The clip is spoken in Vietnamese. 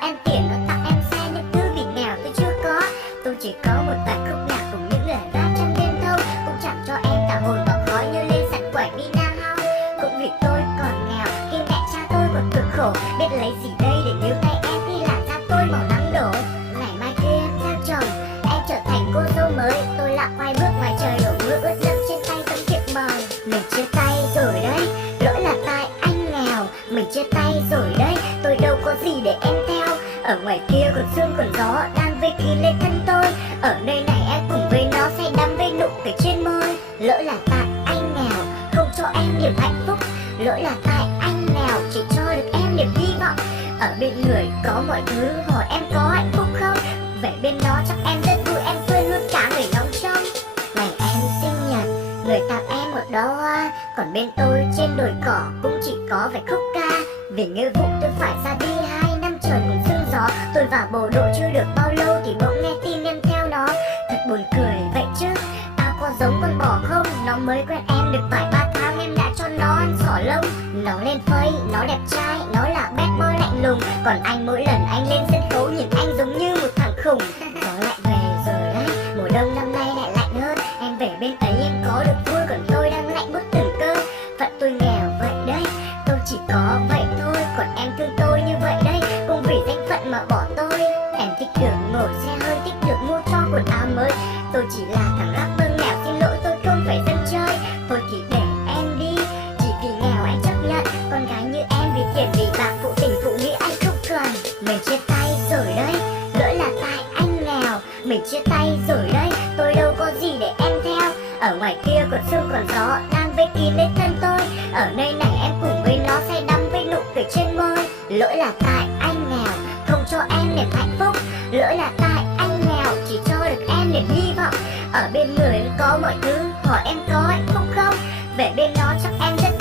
em tiền, nó tặng em xe, những thứ vì nghèo tôi chưa có. Tôi chỉ có một vài khúc nhạc cùng những lời rap trong đêm thâu, cũng chẳng cho em cả hồn bọt khói như lên sẵn quẩy Vina House. Cũng vì tôi còn nghèo khi mẹ cha tôi còn cực khổ, biết lấy gì đây để níu tay em khi làn da tôi màu nắng đổ. Ngày mai kia em ra chồng, em trở thành cô dâu mới, tôi lại quay bước ngoài trời đổ mưa ướt đẫm trên tay tấm thiệp mời. Mình chia tay rồi đấy, lỗi là tại anh nghèo. Mình chia tay rồi đấy, tôi đâu có gì để em theo. Ở ngoài kia còn sương còn gió đang vây kín lên thân tôi, ở nơi này em cùng với nó say đắm với nụ cười trên môi. Lỗi là tại anh nghèo, không cho em niềm hạnh phúc. Lỗi là tại anh nghèo, chỉ cho được em niềm hy vọng. Ở bên người có mọi thứ, hỏi em có hạnh phúc không? Về bên đó chắc em rất vui, em tươi luôn cả người nóng trong. Ngày em sinh nhật, người tặng em một đóa hoa, còn bên tôi trên đồi cỏ cũng chỉ có vài khúc ca. Vì nghĩa vụ tôi phải ra đi 2 năm trời cùng sương gió, tôi vào bộ đội chưa được bao lâu thì bỗng nghe tin em theo nó. Thật buồn cười vậy chứ, tao có giống con bò không? Nó mới quen em được vài 3 tháng em đã cho nó ăn xỏ lông. Nó lên phây, nó đẹp trai, nó là bad boy lạnh lùng, còn anh mỗi lần anh lên sân khấu nhìn anh giống như một thằng khủng. Gió lại về rồi đấy, mùa đông năm nay lại lạnh hơn, em về bên ấy em có được vui, còn tôi đang lạnh buốt từng cơn. Phận tôi nghèo vậy đấy, tôi chỉ có vậy thôi, còn em thương tôi như vậy đấy, cũng vì danh phận mà bỏ tôi. Em thích được ngồi xe hơi, thích được mua cho quần áo mới, tôi chỉ là thằng rapper nghèo, xin lỗi tôi không phải dân chơi. Thôi thì để em đi, chỉ vì nghèo anh chấp nhận, con gái như em vì tiền vì bạc phụ tình phụ nghĩa anh không cần. Mình chia tay rồi đấy, lỗi là tại anh nghèo. Mình chia tay rồi đấy, tôi đâu có gì để em theo. Ở ngoài kia còn sương còn gió đang vây kín lên thân tôi, ở nơi này em cùng với nó say đắm với nụ cười trên môi. Lỗi là tại anh nghèo, không cho em niềm hạnh phúc. Lỗi là tại anh nghèo, chỉ cho được em niềm hy vọng. Ở bên người có mọi thứ, hỏi em có hạnh phúc không? Về bên nó chắc em rất